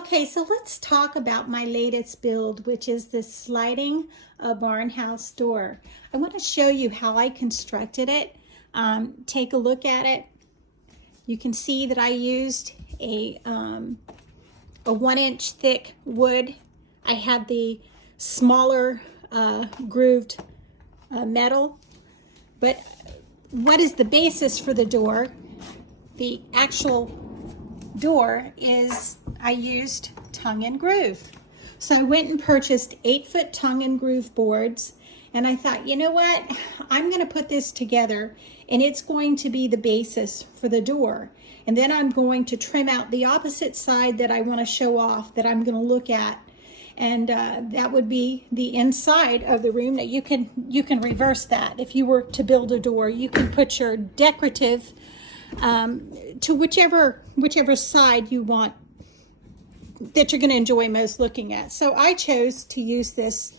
Okay, so let's talk about my latest build, which is this sliding barn house door. I want to show you how I constructed it. Take a look at it. You can see that I used a 1-inch thick wood. I had the smaller grooved metal. But what is the basis for the door? The actual door is I used tongue and groove. So I went and purchased 8-foot tongue and groove boards, and I thought, you know what, I'm going to put this together and it's going to be the basis for the door. And then I'm going to trim out the opposite side that I want to show off, that I'm going to look at, and that would be the inside of the room. That you can reverse that. If you were to build a door, you can put your decorative to whichever side you want, that you're going to enjoy most looking at. So I chose to use this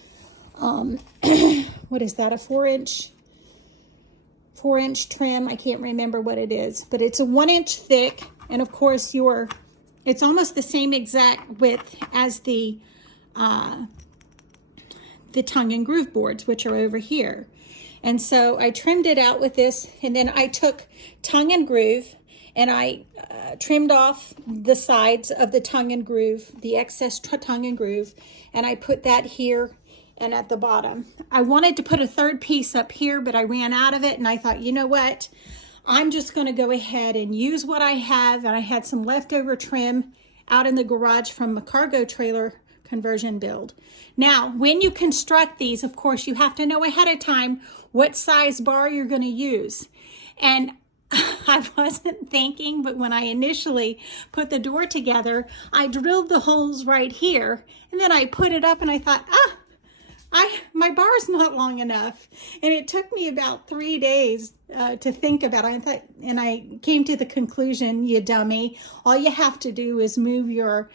what is that, a 4-inch trim? I can't remember what it is, but it's a 1-inch thick, and of course it's almost the same exact width as the tongue and groove boards, which are over here. And so I trimmed it out with this, and then I took tongue and groove and I trimmed off the sides of the tongue and groove, the excess tongue and groove, and I put that here and at the bottom. I wanted to put a third piece up here, but I ran out of it, and I thought, you know what? I'm just going to go ahead and use what I have, and I had some leftover trim out in the garage from a cargo trailer conversion build. Now, when you construct these, of course, you have to know ahead of time what size bar you're going to use. And I wasn't thinking, but when I initially put the door together, I drilled the holes right here, and then I put it up and I thought, my bar's not long enough. And it took me about 3 days to think about it. And I came to the conclusion, you dummy, all you have to do is move your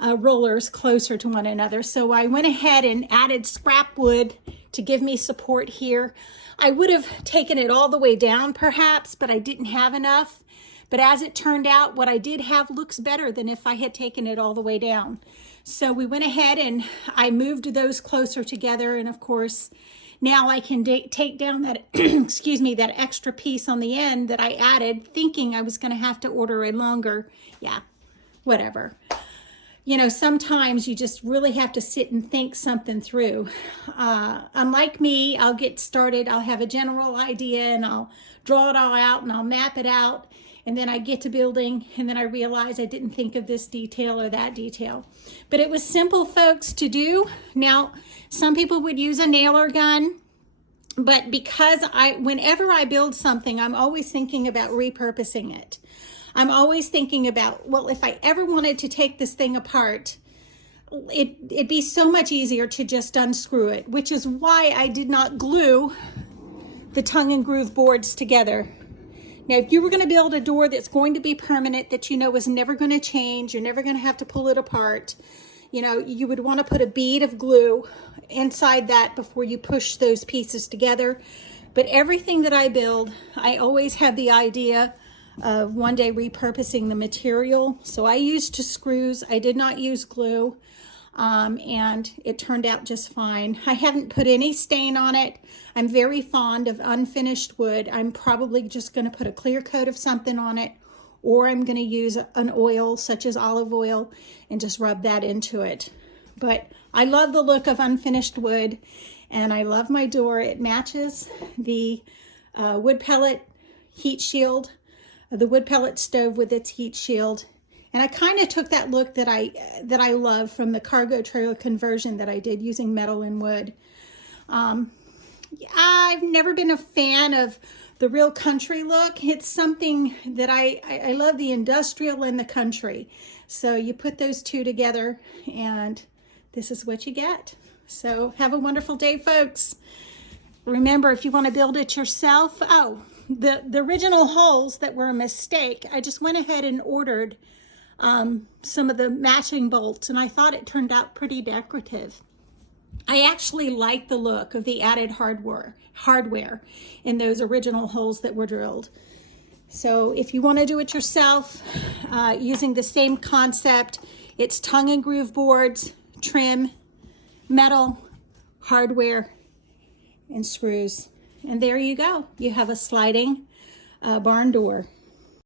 rollers closer to one another. So I went ahead and added scrap wood to give me support here. I would have taken it all the way down perhaps, but I didn't have enough. But as it turned out, what I did have looks better than if I had taken it all the way down. So we went ahead and I moved those closer together. And of course, now I can take down that, excuse me, that extra piece on the end that I added, thinking I was going to have to order a longer, whatever. You know, sometimes you just really have to sit and think something through. Unlike me, I'll get started, I'll have a general idea, and I'll draw it all out, and I'll map it out, and then I get to building, and then I realize I didn't think of this detail or that detail. But it was simple, folks, to do. Now, some people would use a nailer gun, but because whenever I build something, I'm always thinking about repurposing it. I'm always thinking about, well, if I ever wanted to take this thing apart, it'd be so much easier to just unscrew it, which is why I did not glue the tongue and groove boards together. Now, if you were going to build a door that's going to be permanent, that you know is never going to change, you're never going to have to pull it apart, you know, you would want to put a bead of glue inside that before you push those pieces together. But everything that I build, I always have the idea of one day repurposing the material. So I used screws. I did not use glue, and it turned out just fine. I haven't put any stain on it. I'm very fond of unfinished wood. I'm probably just going to put a clear coat of something on it, or I'm going to use an oil such as olive oil and just rub that into it. But I love the look of unfinished wood, and I love my door. It matches the wood pellet heat shield, the wood pellet stove with its heat shield. And I kind of took that look that I love from the cargo trailer conversion that I did using metal and wood. I've never been a fan of the real country look. It's something that I love, the industrial and the country. So you put those two together and this is what you get. So have a wonderful day, folks. Remember, if you want to build it yourself, the original holes that were a mistake, I just went ahead and ordered some of the matching bolts, and I thought it turned out pretty decorative. I actually like the look of the added hardware in those original holes that were drilled. So if you want to do it yourself using the same concept, It's tongue and groove boards, trim, metal, hardware, and screws. And there you go. You have a sliding barn door.